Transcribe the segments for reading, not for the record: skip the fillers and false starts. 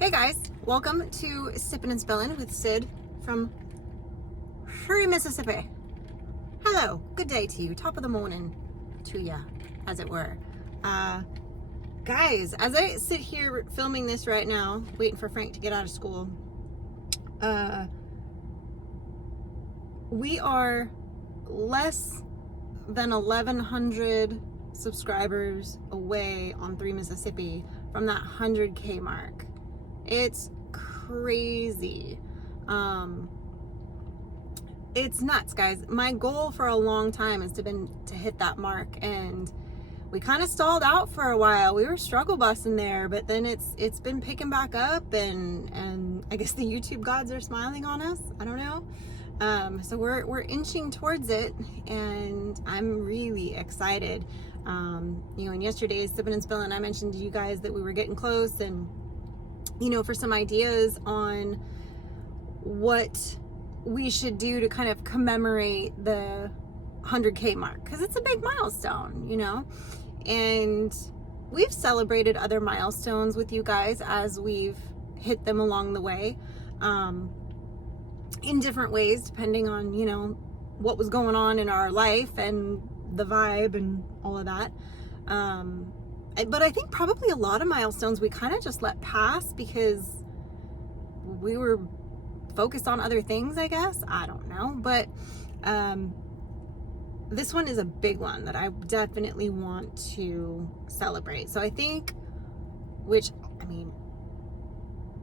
Hey guys, welcome to Sippin' and Spillin' with Sid from Shuri, Mississippi. Hello, good day to you, top of the morning to ya, as it were. Guys, as I sit here filming this right now, waiting for Frank to get out of school, we are less than 1,100 subscribers away on 3 Mississippi from that 100K mark. It's crazy. It's nuts, guys. My goal for a long time has been to hit that mark, and we kind of stalled out for a while. We were struggle busting there, but then it's been picking back up, and I guess the YouTube gods are smiling on us. I don't know. So we're inching towards it, and I'm really excited. In yesterday's Sippin' and Spillin', I mentioned to you guys that we were getting close, and for some ideas on what we should do to kind of commemorate the 100K mark, because it's a big milestone, and we've celebrated other milestones with you guys as we've hit them along the way, in different ways, depending on, what was going on in our life and the vibe and all of that. But I think probably a lot of milestones we kind of just let pass because we were focused on other things, I guess. I don't know. But this one is a big one that I definitely want to celebrate. So I think,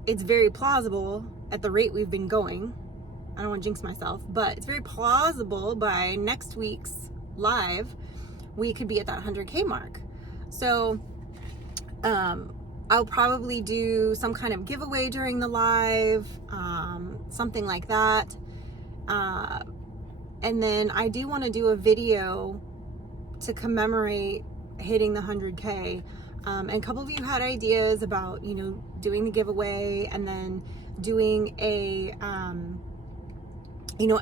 it's very plausible at the rate we've been going. I don't want to jinx myself, but it's very plausible by next week's live, we could be at that 100K mark. So I'll probably do some kind of giveaway during the live, something like that. And then I do want to do a video to commemorate hitting the 100K. And a couple of you had ideas about, doing the giveaway and then doing a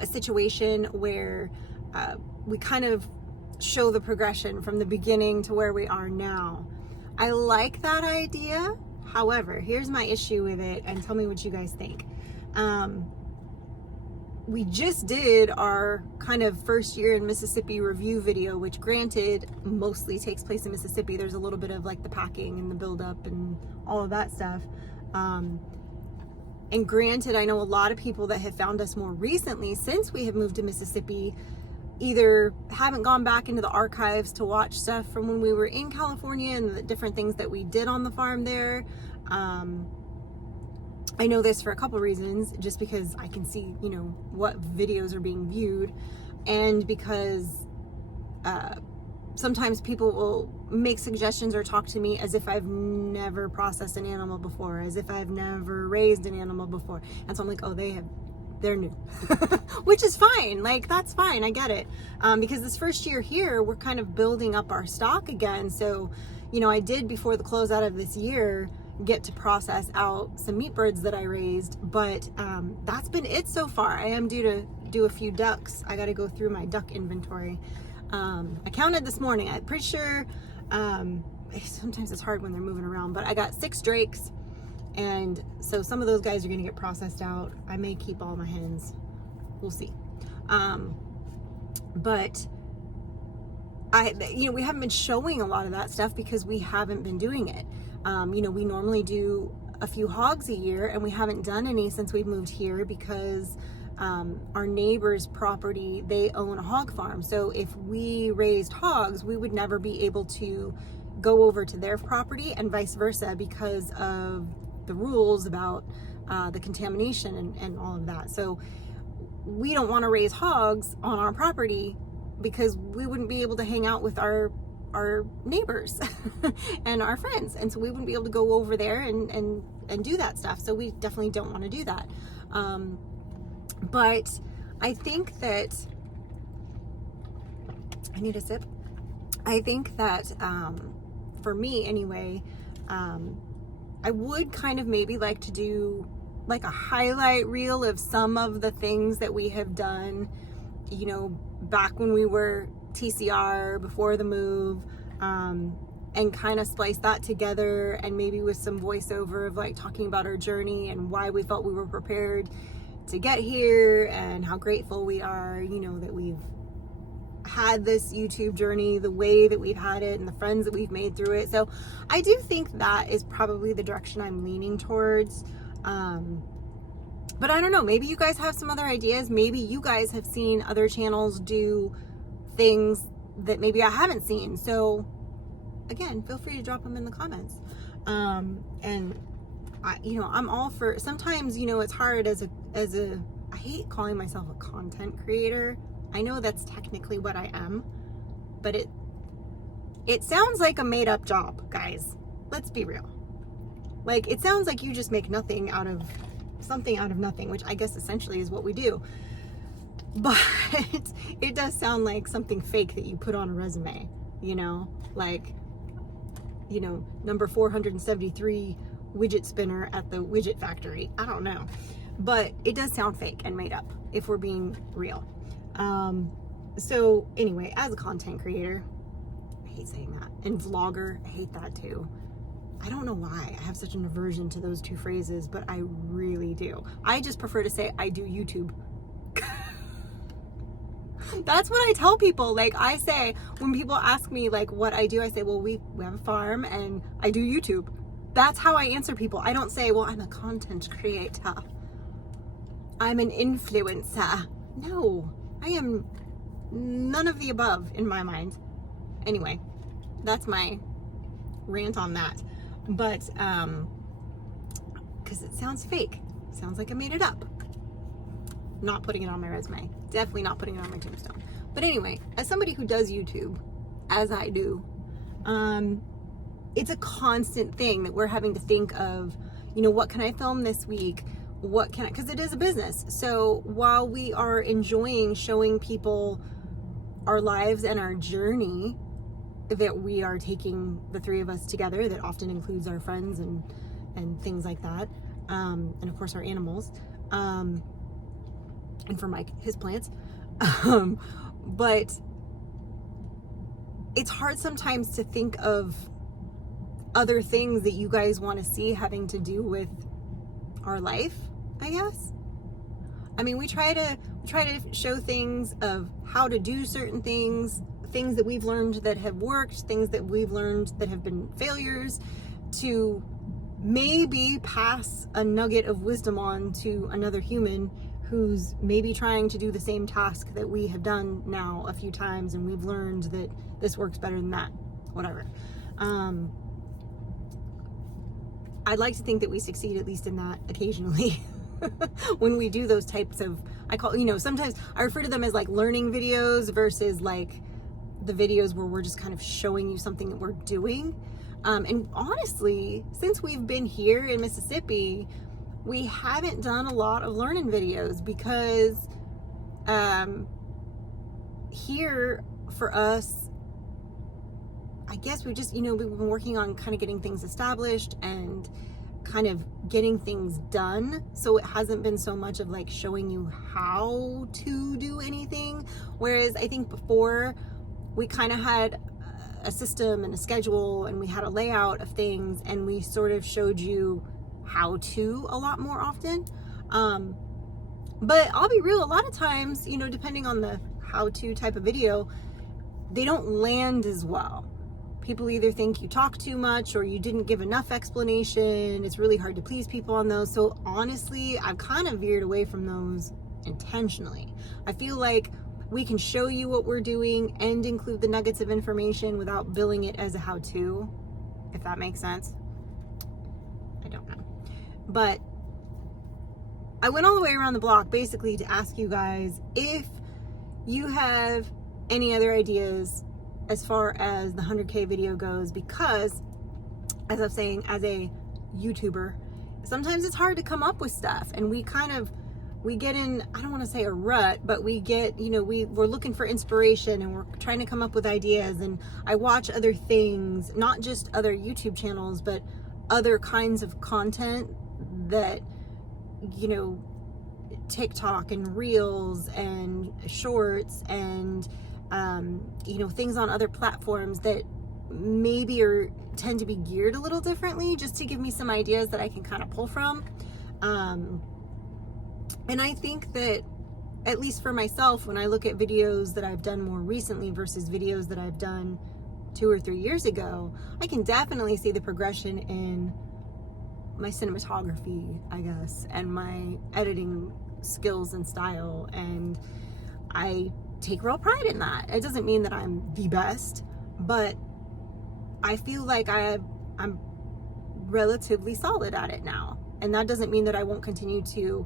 situation where we kind of show the progression from the beginning to where we are now. I like that idea. However, here's my issue with it, and tell me what you guys think. We just did our kind of first year in Mississippi review video, which granted mostly takes place in Mississippi. There's a little bit of like the packing and the buildup and all of that stuff. And granted, I know a lot of people that have found us more recently since we have moved to Mississippi either haven't gone back into the archives to watch stuff from when we were in California and the different things that we did on the farm there. I know this for a couple reasons, just because I can see, what videos are being viewed, and because sometimes people will make suggestions or talk to me as if I've never processed an animal before, as if I've never raised an animal before. And so I'm like, oh, they're new, which is fine. Like, that's fine. I get it. Because this first year here, we're kind of building up our stock again. So, I did, before the closeout of this year, get to process out some meat birds that I raised, but that's been it so far. I am due to do a few ducks. I got to go through my duck inventory. I counted this morning. I'm pretty sure, sometimes it's hard when they're moving around, but I got 6 drakes. And so some of those guys are going to get processed out. I may keep all my hens. We'll see. But we haven't been showing a lot of that stuff because we haven't been doing it. We normally do a few hogs a year, and we haven't done any since we've moved here because our neighbor's property, they own a hog farm. So if we raised hogs, we would never be able to go over to their property and vice versa because of the rules about the contamination and all of that. So we don't want to raise hogs on our property because we wouldn't be able to hang out with our neighbors and our friends, and so we wouldn't be able to go over there and do that stuff. So we definitely don't want to do that. But I think that I need a sip. I think that for me anyway, I would kind of maybe like to do like a highlight reel of some of the things that we have done, back when we were TCR, before the move, and kind of splice that together, and maybe with some voiceover of like talking about our journey and why we felt we were prepared to get here and how grateful we are, you know, that we've had this YouTube journey the way that we've had it and the friends that we've made through it. So I do think that is probably the direction I'm leaning towards. But I don't know, maybe you guys have some other ideas. Maybe you guys have seen other channels do things that maybe I haven't seen. So again, feel free to drop them in the comments. And I, you know, I'm all for, sometimes, you know, it's hard as a, I hate calling myself a content creator. I know that's technically what I am, but it sounds like a made up job, guys. Let's be real. Like, it sounds like you just make nothing out of something out of nothing, which I guess essentially is what we do. But it does sound like something fake that you put on a resume, you know, like, you know, number 473 widget spinner at the widget factory. I don't know, but it does sound fake and made up if we're being real. So anyway, as a content creator, I hate saying that, and vlogger, I hate that too. I don't know why I have such an aversion to those two phrases, but I really do. I just prefer to say I do YouTube. That's what I tell people. Like, I say, when people ask me like what I do, I say, well, we have a farm and I do YouTube. That's how I answer people. I don't say, well, I'm a content creator, I'm an influencer. No, I am none of the above in my mind. Anyway, that's my rant on that. But because it sounds fake, sounds like I made it up. Not putting it on my resume, definitely not putting it on my tombstone. But anyway, as somebody who does YouTube, as I do, it's a constant thing that we're having to think of, you know, what can I film this week? What can I, because it is a business. So while we are enjoying showing people our lives and our journey that we are taking, the three of us together, that often includes our friends and things like that, and of course our animals, and for Mike, his plants, but it's hard sometimes to think of other things that you guys want to see having to do with our life, I guess. I mean, we try to show things of how to do certain things that we've learned that have worked, things that we've learned that have been failures, to maybe pass a nugget of wisdom on to another human who's maybe trying to do the same task that we have done now a few times, and we've learned that this works better than that, whatever. I'd like to think that we succeed at least in that occasionally. When we do those types of, I call, you know, sometimes I refer to them as like learning videos versus like the videos where we're just kind of showing you something that we're doing. And honestly, since we've been here in Mississippi, we haven't done a lot of learning videos because here for us, I guess we just, you know, we've been working on kind of getting things established and kind of getting things done. So it hasn't been so much of like showing you how to do anything. Whereas I think before we kind of had a system and a schedule and we had a layout of things, and we sort of showed you how to a lot more often. But I'll be real, a lot of times, you know, depending on the how to type of video, they don't land as well. People either think you talk too much or you didn't give enough explanation. It's really hard to please people on those. So honestly, I've kind of veered away from those intentionally. I feel like we can show you what we're doing and include the nuggets of information without billing it as a how-to, if that makes sense. I don't know. But I went all the way around the block basically to ask you guys if you have any other ideas as far as the 100K video goes, because as I'm saying, as a YouTuber, sometimes it's hard to come up with stuff, and we get in, I don't want to say a rut, but we get, you know, we're looking for inspiration and we're trying to come up with ideas. And I watch other things, not just other YouTube channels, but other kinds of content that, you know, TikTok and Reels and Shorts and you know, things on other platforms that maybe or tend to be geared a little differently, just to give me some ideas that I can kind of pull from. And I think that, at least for myself, when I look at videos that I've done more recently versus videos that I've done 2 or 3 years ago, I can definitely see the progression in my cinematography, I guess, and my editing skills and style. And I take real pride in that. It doesn't mean that I'm the best, but I feel like I'm relatively solid at it now. And that doesn't mean that I won't continue to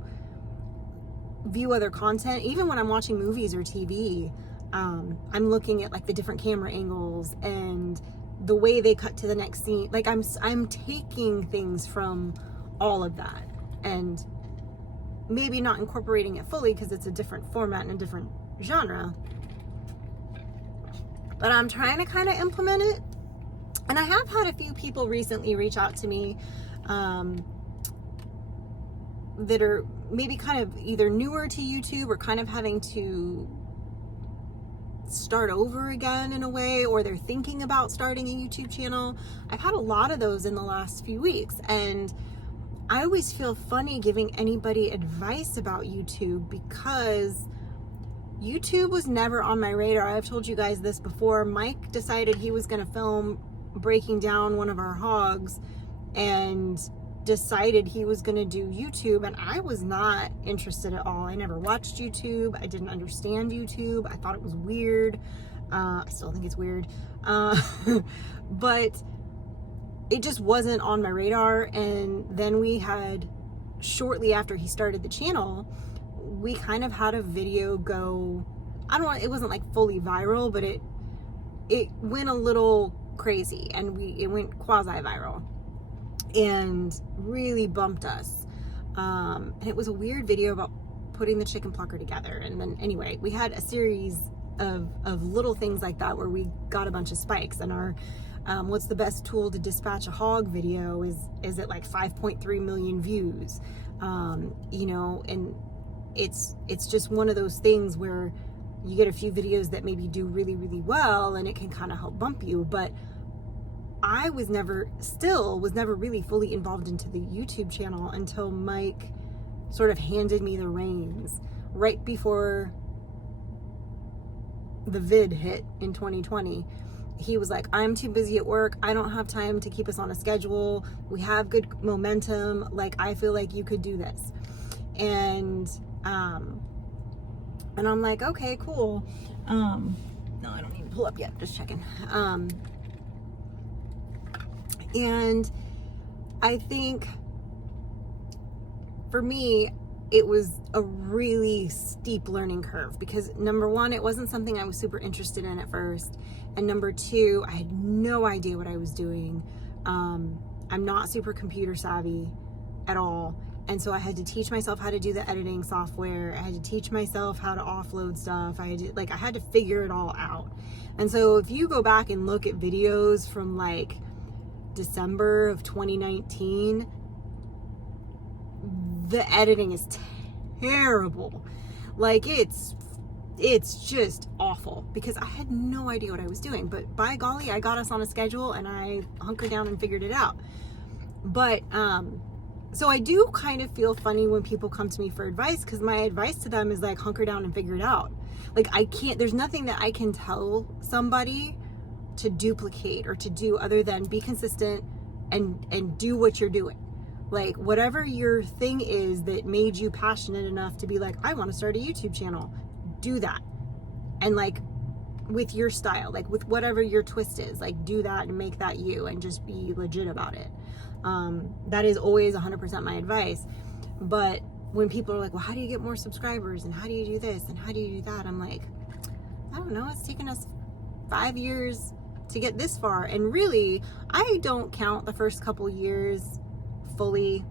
view other content. Even when I'm watching movies or TV, I'm looking at like the different camera angles and the way they cut to the next scene. Like I'm taking things from all of that, and maybe not incorporating it fully because it's a different format and a different genre, but I'm trying to kind of implement it. And I have had a few people recently reach out to me that are maybe kind of either newer to YouTube or kind of having to start over again in a way, or they're thinking about starting a YouTube channel. I've had a lot of those in the last few weeks, and I always feel funny giving anybody advice about YouTube because YouTube was never on my radar. I've told you guys this before. Mike decided he was going to film breaking down one of our hogs and decided he was going to do YouTube, and I was not interested at all. I never watched YouTube. I didn't understand YouTube. I thought it was weird. I still think it's weird. But it just wasn't on my radar. And then we had, shortly after he started the channel, we kind of had a video go, I don't know, it wasn't like fully viral, but it went a little crazy, and it went quasi-viral and really bumped us. And it was a weird video about putting the chicken plucker together. And then anyway, we had a series of little things like that where we got a bunch of spikes. And our what's the best tool to dispatch a hog video is at like 5.3 million views. You know, and it's just one of those things where you get a few videos that maybe do really, really well, and it can kind of help bump you. But I was never really fully involved into the YouTube channel until Mike sort of handed me the reins right before the vid hit in 2020. He was like, I'm too busy at work. I don't have time to keep us on a schedule. We have good momentum. Like, I feel like you could do this. And I'm like, okay, cool. No, I don't need to pull up yet. Just checking. And I think for me, it was a really steep learning curve because, number one, it wasn't something I was super interested in at first. And number two, I had no idea what I was doing. I'm not super computer savvy at all. And so I had to teach myself how to do the editing software. I had to teach myself how to offload stuff. I had to figure it all out. And so if you go back and look at videos from like December of 2019, the editing is terrible. Like it's just awful because I had no idea what I was doing. But by golly, I got us on a schedule and I hunkered down and figured it out. But so I do kind of feel funny when people come to me for advice, because my advice to them is like, hunker down and figure it out. Like, there's nothing that I can tell somebody to duplicate or to do other than be consistent and do what you're doing. Like, whatever your thing is that made you passionate enough to be like, I want to start a YouTube channel, do that. And like, with your style, like with whatever your twist is, like do that and make that you, and just be legit about it. That is always 100% my advice. But when people are like, well, how do you get more subscribers, and how do you do this, and how do you do that? I'm like, I don't know. It's taken us 5 years to get this far. And really, I don't count the first couple years fully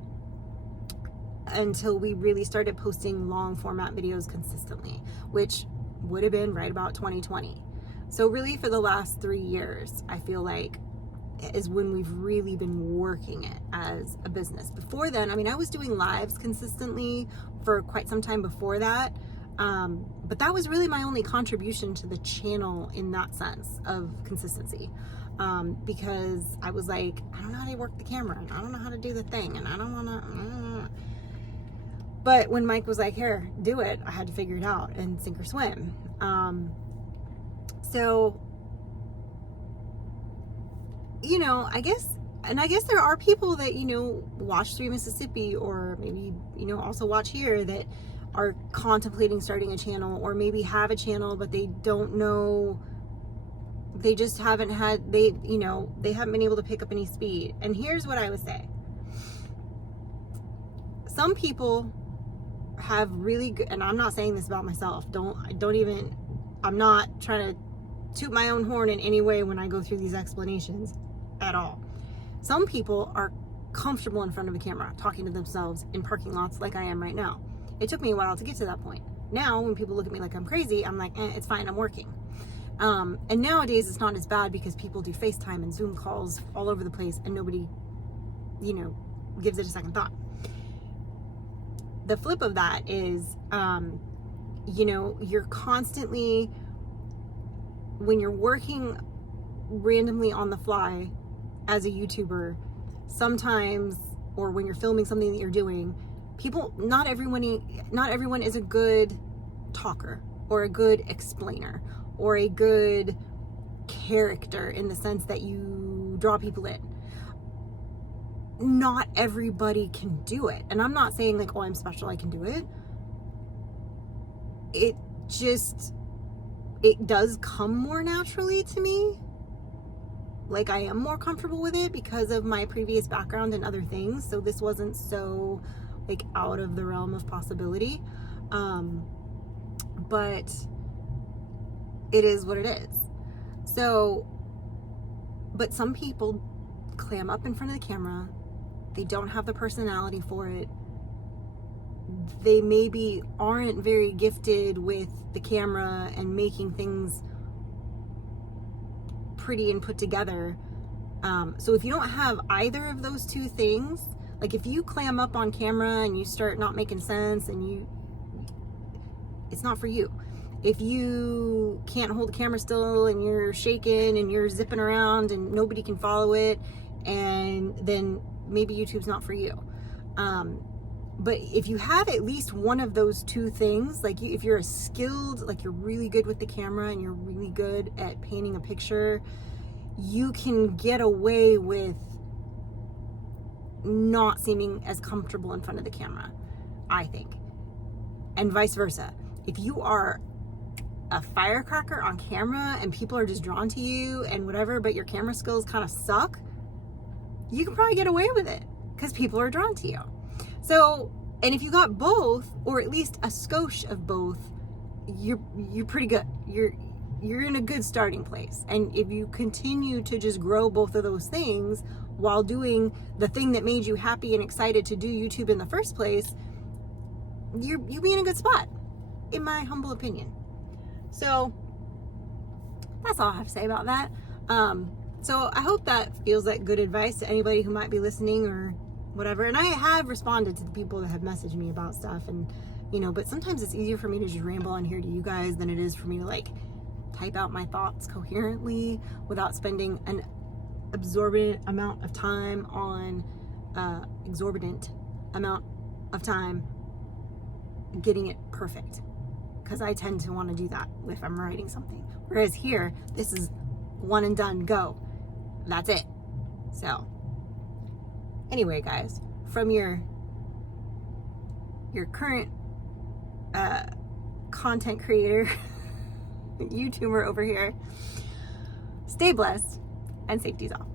until we really started posting long format videos consistently, which would have been right about 2020. So really, for the last 3 years, I feel like is when we've really been working it as a business. Before then, I mean, I was doing lives consistently for quite some time before that. But that was really my only contribution to the channel in that sense of consistency. because I was like, I don't know how to work the camera, and I don't know how to do the thing, and I don't want to. But when Mike was like, here, do it, I had to figure it out and sink or swim. So, you know, I guess there are people that, you know, watch 3 Mississippi, or maybe, you know, also watch here, that are contemplating starting a channel, or maybe have a channel, but they don't know, they just haven't had, they haven't been able to pick up any speed. And here's what I would say. Some people have really good, and I'm not saying this about myself, I'm not trying to toot my own horn in any way when I go through these explanations at all. Some people are comfortable in front of a camera talking to themselves in parking lots like I am right now. It took me a while to get to that point. Now when people look at me like I'm crazy, I'm like, it's fine, I'm working. And nowadays it's not as bad because people do FaceTime and Zoom calls all over the place, and nobody, you know, gives it a second thought. The flip of that is, you know, you're constantly, when you're working randomly on the fly as a YouTuber, sometimes, or when you're filming something that you're doing, not everyone is a good talker, or a good explainer, or a good character in the sense that you draw people in. Not everybody can do it. And I'm not saying like, oh, I'm special, I can do it. It does come more naturally to me. Like, I am more comfortable with it because of my previous background and other things. So this wasn't so like out of the realm of possibility. But it is what it is. So, but some people clam up in front of the camera. They don't have the personality for it. They maybe aren't very gifted with the camera and making things pretty and put together. So if you don't have either of those two things, like if you clam up on camera and you start not making sense, and it's not for you. If you can't hold the camera still and you're shaking and you're zipping around and nobody can follow it, and then maybe YouTube's not for you. But if you have at least one of those two things, like if you're like you're really good with the camera and you're really good at painting a picture, you can get away with not seeming as comfortable in front of the camera, I think. And vice versa. If you are a firecracker on camera and people are just drawn to you and whatever, but your camera skills kind of suck, you can probably get away with it because people are drawn to you. So, and if you got both, or at least a skosh of both, you're pretty good. You're in a good starting place. And if you continue to just grow both of those things while doing the thing that made you happy and excited to do YouTube in the first place, you'll be in a good spot, in my humble opinion. So that's all I have to say about that. So I hope that feels like good advice to anybody who might be listening or whatever. And I have responded to the people that have messaged me about stuff, and you know, but sometimes it's easier for me to just ramble on here to you guys than it is for me to like type out my thoughts coherently without spending an exorbitant amount of time getting it perfect, because I tend to want to do that if I'm writing something, whereas here this is one and done, go, that's it. So anyway, guys, from your current content creator YouTuber over here, stay blessed and safety's off.